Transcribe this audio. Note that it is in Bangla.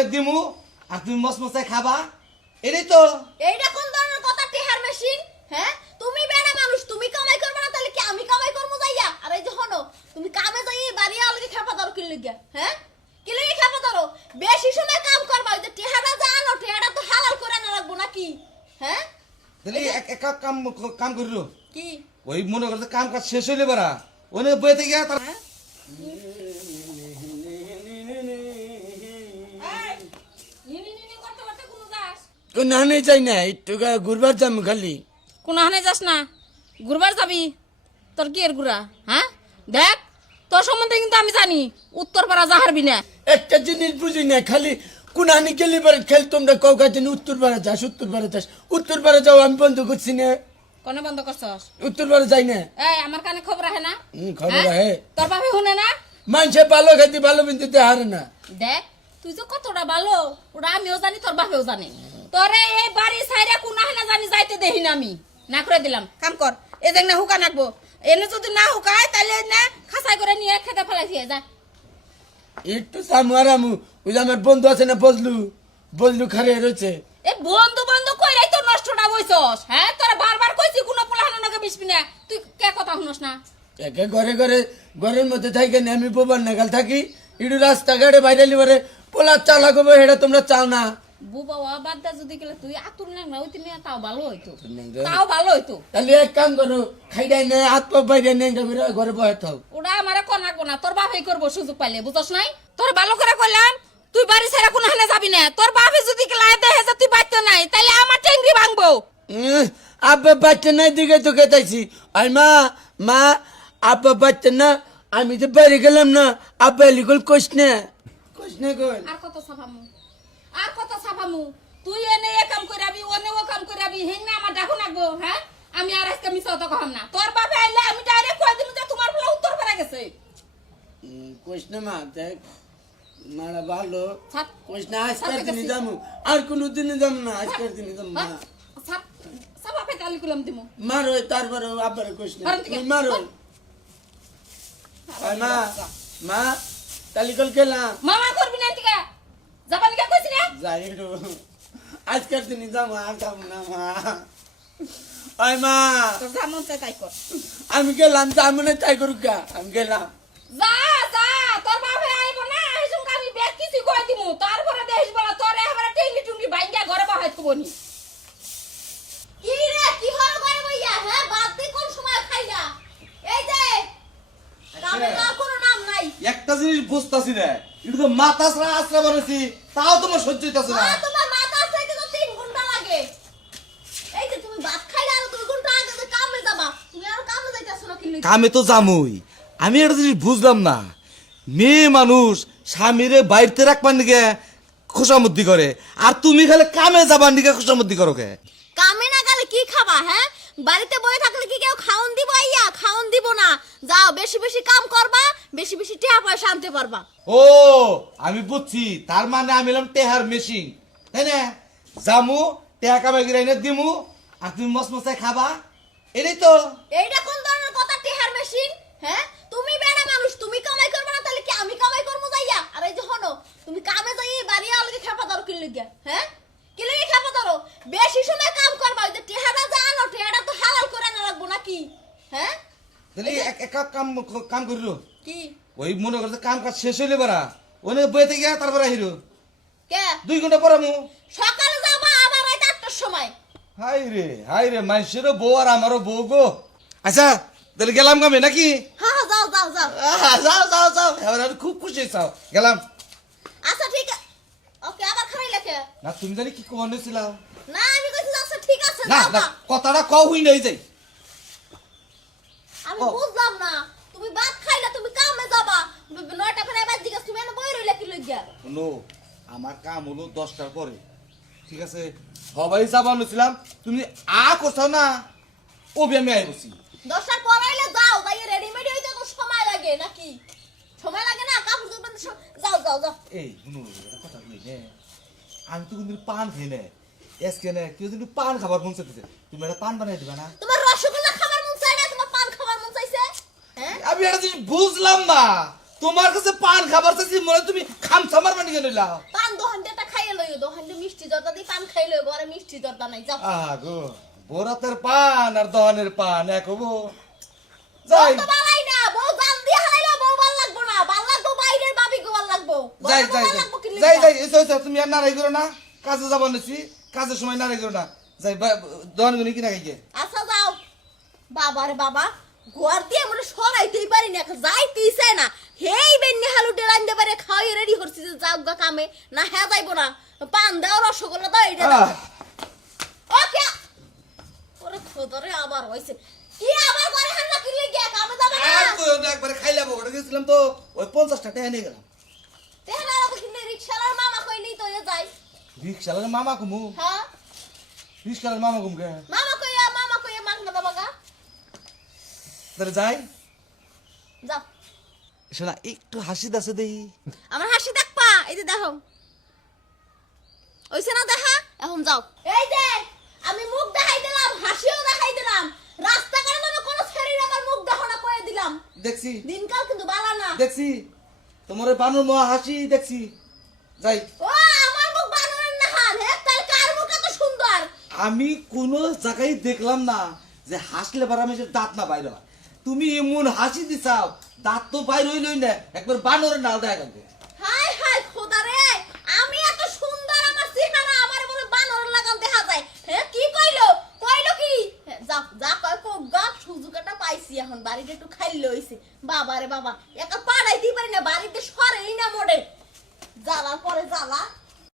এনে দিমু আর তুমি মস মশাই খাবা। এটাই তো। এইটা কোন ধরনের কথা টেহার মেশিন? হ্যাঁ? তুমি বেড়া মানুষ তুমি কামাই করবে না তাহলে কি আমি কামাই করব যাইয়া? আর এই যে হনো তুমি কামে যাই বাড়ি আলগে খেপা ধরো কি লিগা হ্যাঁ? কি লিগে খেপা ধরো। বেশি সময় কাম করবা ওই যে টেহাটা যা আনো টেহাটা তো হালাল করে না রাখব নাকি? হ্যাঁ? তাহলে এক এক কাম কাম করিল। কি? ওই মনে করছে কাম কাজ শেষ হইলে বারা ওনে বইতে গিয়া তার কোন হানে চাই না একটু গা- ঘুরবার যাম খালি কোনখানে যাস না ঘুরবার যাবি তোর কি এর ঘুরা হ্যাঁ দেখ তোর সম্বন্ধে কিন্তু আমি জানি উত্তর পাড়া যাহারবি না একটা জিনিস বুঝি না খালি কোন হানি গেলি পারে খেল তোমরা কাউ কাছে উত্তর পাড়া যাস উত্তর পাড়া যাস উত্তর পাড়া যাও আমি বন্ধ করছি না কোনে বন্ধ করছস উত্তর পাড়া যাই না এই আমার কানে খবর আহে না খবর? আহে। তোর বাপে শুনে না মানুষে ভালো খাইতে ভালো বিনতে হারে না দেখ তুই যে কতটা ভালো ওটা আমিও জানি তোর বাপেও জানে তোরে এই বাড়ি সাইরা কোনাহানে জানি যাইতে দেহি না আমি। না করে দিলাম। কাম কর এ দেখ না হুকা নাকবো এনে যদি না হুকায় তাহলে না খাসাই করে নিয়ে খেতে ফেলাইছি যা। একটু সামু আর আমু ওই যে আমার বন্ধু আছে না বজলু? বজলু খারে রয়েছে। এ বন্ধু বন্ধু কইরাই তো নষ্টটা বইছস। হ্যাঁ তোরা বারবার কইছি কোনো পোলাহানো নাকি বিসবি না তুই কে কথা শুনস না? একে ঘরে ঘরে ঘরের মধ্যে থাকি না আমি বোবার নাগাল থাকি। ইডু রাস্তাঘাটে বাইরে লিবারে পোলা চালা করব সেটা তোমরা চাও না। বুবা বাদ দা যদি গেলে তুই আতুর না ওই তিন তাও ভালো হইতো। তাও ভালো হইতো। তাহলে এক কাম করো খাইডাই নে পা বাইরে নে ঘরে বয়ে থাও ওরা আমারে কনা কোনা তোর বাপই করব সুযোগ পাইলে বুঝছ নাই? তোর ভালো করে কইলাম তুই বাড়ি ছেড়ে কোন হানে যাবি না। তোর বাপে যদি লাই দেখে যে তুই বাইতে নাই তাইলে আমার টেঙ্গি ভাঙবো। আব্বা বাচ্চা নাই দিকে তো কেতাইছি আর মা মা আব্বা বাচ্চা না আমি তো বাইরে গেলাম না আব্বা লিখল কোশ না। কোশ না আর কত সাফামু? আর কত সাফামু তুই এনে এ কাম করাবি ওনে ও কাম করাবি হেন না আমার ডাকো নাগবো হ্যাঁ? আমি আর আজকে মিছা তো কহাম না। তোর বাপে আইলে আমি ডাইরেক্ট কই দিমু যে তোমার বলে উত্তর পারা গেছে। না মা দেখ মারা ভালো। না আজকের দিনই যামু। আর কোনো দিনে যাম না আজকের দিনে যাম না আপে কালি কুলাম দিমু। মারো তারপরে থেকে। তুমি মারো। মা মা তালিকল খেলাম। মামা করবি না টিকা যাই আজকের দিনই যাম আর না মা। মা। তোর জামন চাই তাই কর। আমি গেলাম যাম না তাই করুক গা। আমি গেলাম। যা যা তোর বাপে আইব না হিসুম আমি বেশ কিছু কই দিমু। তারপরে দেখিস বলা তোর এবারে টেঙ্গি টুঙ্গি বাইঙ্গা ঘরে বাহাই থবনি কি রে কি হল ভাইয়া হ্যাঁ দি কোন সময় খাইলা? এই যে কামে না কোনো নাম নাই। একটা জিনিস বুঝতাছি না এটা তো মাথা আসরা আসরা বানাইছি তাও তোমার সহ্য হইতাছে না। তোমার মাথা থেকে তো তিন ঘণ্টা লাগে। এই যে তুমি ভাত খাইলে আর দুই ঘণ্টা আগে যে কামে যাবা তুমি আর কামে যাইতাছো না কি কামে তো জামুই আমি একটা জিনিস বুঝলাম না। মেয়ে মানুষ স্বামীরে বাইরতে রাখবার দিকে খোসামুদ্দি করে। আর তুমি খালি কামে যাবার দিকে খোসামুদ্দি করো কে? কামে না গেলে কি খাবা হ্যাঁ? বাড়িতে বসে থাকলে কি কেউ খাওন দিব আইয়া? খাওন দিব না। যাও বেশি বেশি কাম করবা বেশি বেশি টাকা পয়সা আনতে পারবা। ও আমি বুঝছি। তার মানে আমি এলাম টেহার মেশিন তাই না? জামু টেহা কামে গিয়ে এনে দিমু আর তুমি মস মশাই খাবা। এটাই তো। এইটা কোন ধরনের কথা টেহার মেশিন হ্যাঁ? তুমি বেড়া মানুষ তুমি কামাই করবে না তাহলে কি আমি কামাই করব যাইয়া? আর এই যে হনো তুমি কামে যাই বাড়ি আলগে খেপা ধরো কি লিগা হ্যাঁ? কি লিগে খেপা ধরো। বেশি সময় কাম করবা ওই যে টেহাটা যা আনো টেহাটা তো হালাল করে না রাখব নাকি হ্যাঁ তাহলে এক কাম কাম করিল। কি? ওই মনে কাম কাজ শেষ হইলে বারা ওনে বইতে গিয়া তারপরে কে? দুই ঘণ্টা পরে মু। সকালে যাবা আবার রাত আটটার সময়। হাই রে হাই রে মানুষেরও বউ আর আমারও বউ গো। আচ্ছা তাহলে গেলাম কামে নাকি? হ্যাঁ যাও যাও যাও। যাও যাও যাও। এবার খুব খুশি চাও গেলাম। আচ্ছা ঠিক আছে ওকে আবার খারাই লেখে। না তুমি জানি কি ছিল না আমি কইছি আচ্ছা ঠিক আছে না না কথাটা কও হই নাই যাই। আমি। বুঝলাম না। তুমি ভাত খাইলা তুমি কামে যাবা। নয়টা বাজ তুমি এনে বই রইলে কি নো আমার কাম হলো দশটার পরে। ঠিক আছে? সবাই যাবানো ছিলাম তুমি আ কোথাও না ওবি আমি আই বসি দশটার পর আইলে যাও রেডিমেড হইতে তো সময় লাগে নাকি? সময় লাগে না কাপড় তো যাও যাও যাও। এই শুনো কথা বলি নে? আমি তো কিন্তু পান খাই না এসকে নে কেউ কিন্তু পান খাবার মন চাইতেছে তুমি একটা পান বানাই দিবা না? তোমার রসগোল্লা খাবার মন চাই না তোমার পান খাবার মন চাইছে হ্যাঁ আমি একটা জিনিস বুঝলাম না। তোমার কাছে পান খাবার চাইছি মনে তুমি খামসামার বানিয়ে নিলা পান দোকান দিয়ে মিষ্টি জর্দা দিয়ে পান খাইলো ঘরে মিষ্টি জর্দা নাই যাও। আগো বোরাতের পান আর দহনের পান এক হব। যাই। তো বালাই না বউ জান দিয়ে হারাইলো বউ ভালো লাগবো না। ভালো লাগবো বাইরের বাবি গো ভালো লাগবো। যাই যাই যাই। যাই এসো এসো তুমি আর নারাই করো না। কাজে যাব নিছি কাজের সময় নারাই করো না। যাই দহন গুনি কিনা খাইকে। আচ্ছা যাও। বাবা রে বাবা। ঘর দিয়ে মনে সরাইতেই পারি না যাইতেই চায় না। হেই বেন্নি হালু ডেরাইতে পারে খাওয়াই রেডি করছি যে যাও গা কামে। না হ্যাঁ যাইবো না। পান দাও রসগোল্লা দাও এইটা ওকে ওরে খোদরে আবার হইছে। কি আবার ঘরে হান্না কিনলে গিয়া কামে যাবে না? একবারে খাইলাম ওটা গেছিলাম তো ওই পঞ্চাশটা টাকা নিয়ে গেলাম। তেহনা আর কিনলে রিকশালার মামা কইলেই তো এ যাই। রিক্সালার মামা কুমু? হ্যাঁ। রিক্সালার মামা কুমকে? মামা কইয়া মাগ না বাবা গা তাহলে যাই। যাও। শোনা একটু হাসি দাসে দেই। আমার হাসি দেখবা এই যে দেখো। ওইছে না দেখা? এখন যাও। এই যে আমি মুখ দেখাই দিলাম হাসিও দেখাই দিলাম। রাস্তাঘাটে নামে কোনো ছেড়ে আমার মুখ দেখো না কয়ে দিলাম। দেখছি। দিনকাল কিন্তু বালা না। দেখছি। তোমার ওই বানুর মহা হাসি দেখছি। যাই। ও আমার মুখ বানানোর না হান হে তাই কার মুখ এত সুন্দর? আমি কোনো জায়গায় দেখলাম না যে হাসলে পারা আমি দাঁত না বাইরে হয়। তুমি এমন হাসি দিছাও, দাঁত তো বাইর হইলই না, একবার বানরের নাল দেখা গেল। খোদা রে, আমি এত সুন্দর আমার চেহারা, আমার বলে বানর লাগান দেখা যায়। হে, কি কইলো? কইলো কি? যা যা কোগা সুযোগটা পাইছি এখন, বাড়িতে একটু খাইলে হইছে। বাবা রে বাবা, একা পাড়াইতেই পারি না, বাড়িতে সরেই না মোড়ে জ্বালার পরে জ্বালা।